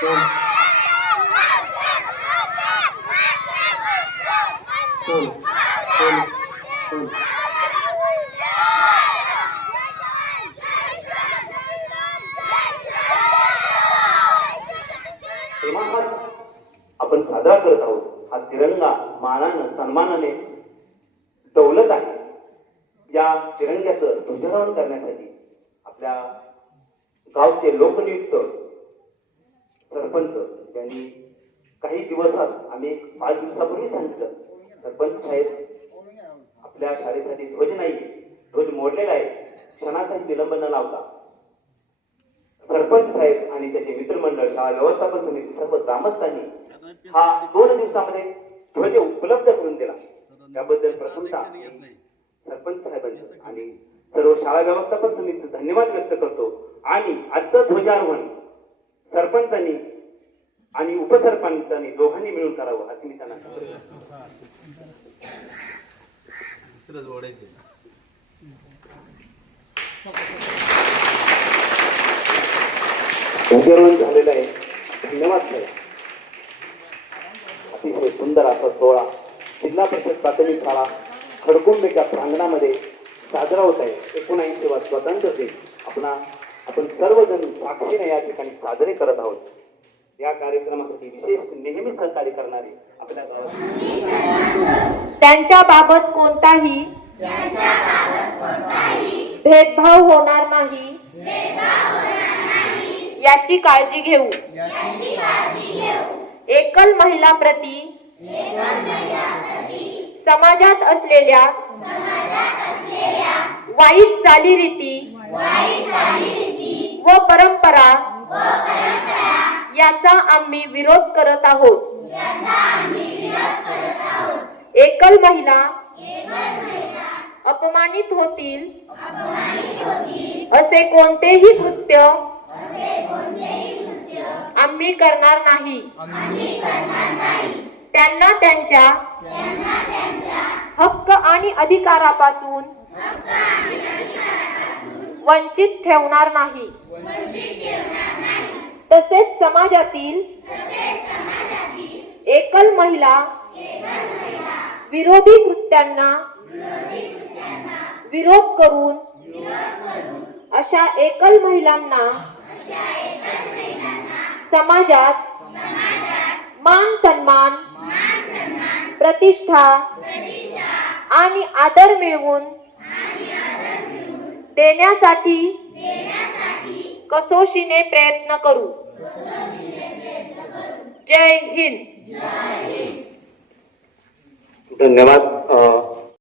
आपण साजरा करत आहोत हा तिरंगा मानानं सन्मानाने दौलत आहे या तिरंग्याचं ध्वजारोहण करण्यासाठी आपल्या गावचे लोकनियुक्त सरपंच यांनी काही दिवसात आम्ही पाच दिवसापूर्वी सांगितलं. सरपंच साहेब आपल्या शाळेसाठी ध्वज नाही ध्वज मोडलेला आहे. क्षणाचाही विलंब न लावता. सरपंच साहेब आणि त्याचे मित्रमंडळ शाळा व्यवस्थापन समिती सर्व ग्रामस्थांनी हा दोन दिवसामध्ये ध्वज उपलब्ध करून दिला. त्याबद्दल प्रथमतः सरपंच साहेबांचं. आणि सर्व शाळा व्यवस्थापन समितीचं धन्यवाद व्यक्त करतो. आणि आजचं ध्वजारोहण सरपंचांनी आणि उपसरपंचांनी दोघांनी मिळून करावं असं मी त्यांना झालेलं आहे. धन्यवाद साहेब अतिशय सुंदर असा सोहळा. जिल्हा परिषद प्राथमिक शाळा खडकुंबेच्या प्रांगणामध्ये साजरा होत आहे. एकोणऐंशी वा स्वातंत्र्य दिन. आपणा आपण सर्वजण साक्षीने या ठिकाणी साजरे करत आहोत. या कार्यक्रमासाठी विशेष नेहमी सहकार्य करणारे आपल्या गावात. त्यांच्या बाबत कोणताही भेदभाव होणार नाही. याची काळजी घेऊ. एकल महिला प्रती समाजात असलेल्या वाईट चालीरीती व परंपरा याचा आम्ही विरोध करत आहोत. एकल महिला अपमानित होतील. असे कोणतेही कृत्य आम्ही करणार नाही. त्यांना त्यांच्या हक्क आणि अधिकारापासून वंचित ठेवणार नाही. तसेच समाजातील एकल महिला विरोधी कृत्यांना विरोध करून अशा एकल महिलांना समाजात मान सन्मान प्रतिष्ठा आणि आदर मिळवून देण्यासाठी कसोशीने प्रयत्न करू. जय हिंद. धन्यवाद अं,